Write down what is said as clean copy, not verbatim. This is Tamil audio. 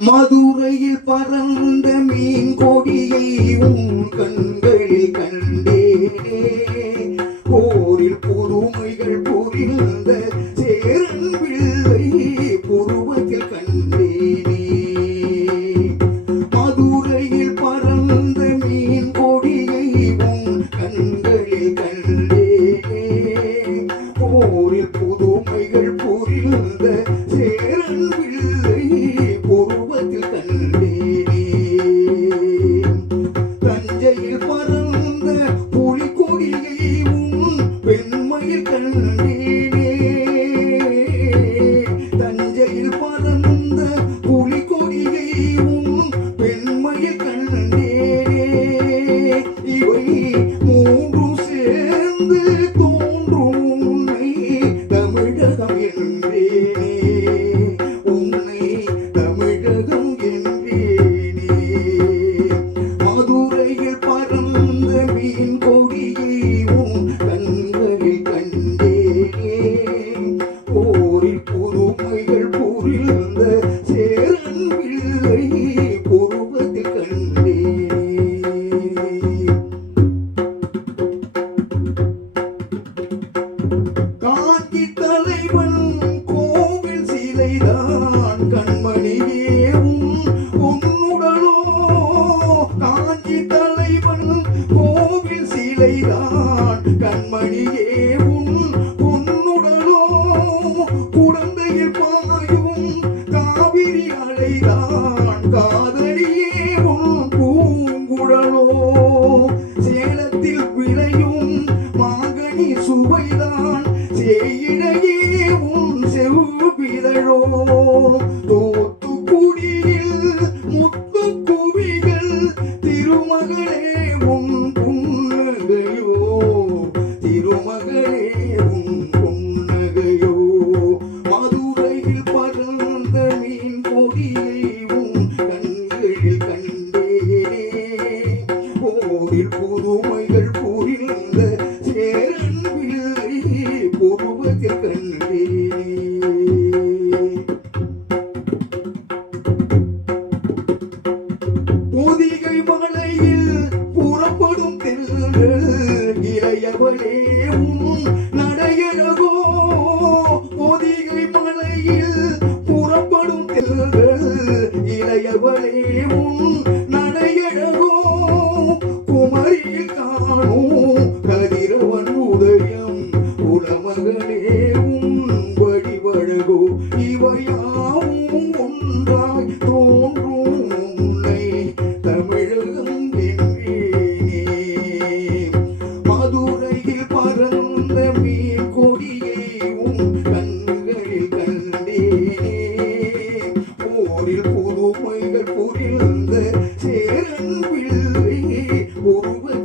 மதுரையில் பறந்த மீன் கொடியை உன் கண்களில் கண்டேனே. போரில் பொறுமைகள் புரிந்த சேரன் பிள்ளை புருவத்தில் கண்டேனே. மதுரையில் பறந்த மீன் கொடியை உன் கண்களில் கண்டேனே. போரில் புதுமைகள் புரிந்த சேரன் பிள்ளை புருவத்தில் கண்டேனே. தஞ்சையில் பறந்த புலிகொடியை உன் பெண்மையில் கண்டேனே. தஞ்சையில் பறந்த புலிகொடியை உன் பெண்மையில் கண்டேனே. இவை மூன்று சேர்ந்து தோன்றும் உன்னை தமிழகம் என்றேனே. உன்னை தமிழகம் என்றேனே. மதுரையில் பறந்த மீன் கொடியை உன் கண்களில் கண்டேனே. போரில் புதுமைகள் புரிந்த சேரன் பிள்ளை புருவத்தில் கண்டேனே. காஞ்சி தலைவன் கோவில் சிலைதான் கண்மணியே உன்னுடலோ. காஞ்சி தலைவன் கோவில் சிலைதான் கண்மணியே உன்னுடலோ. குழந்தையில் பாயும் காவிரி அலைதான் காதலியே உன் பூங்குழலோ. சேலத்தில் விளையும் மாங்கனி சுவைதான் செய்யிடையே உன் செவ்விதழோ. தூத்துக்குடியில் முத்து குவிகள் திருமகளே உன் புன்னகையோ. திருமகளே உன் புன்னகையோ. மதுரையில் பறந்த மீன் கொடியை உன் கண்களில் கண்டேனே. போரில் புதுமைகள் புரிந்த சேரன் பிள்ளை புருவத்தில் கண்டேனே. பொதிகை மலையில் புறப்படும் தென்றல் இளையவளே உன் நடையழகோ. பொதிகை மலையில் புறப்படும் தென்றல் இளையவளே உன் நடையழகோ. குமரியில் காணும் கதிரவன் உதயம் உலமகளே உன் வடிவழகோ. இவையாவும் ஒன்றாய் தோன்றும் உன்னை தமிழகம் என்றேனே. மதுரையில் பறந்த மீன் கொடியை உன் கண்களில் கண்டேனே. போரில் புதுமைகள் புரிந்த சேரன் பிள்ளை ஒருவர்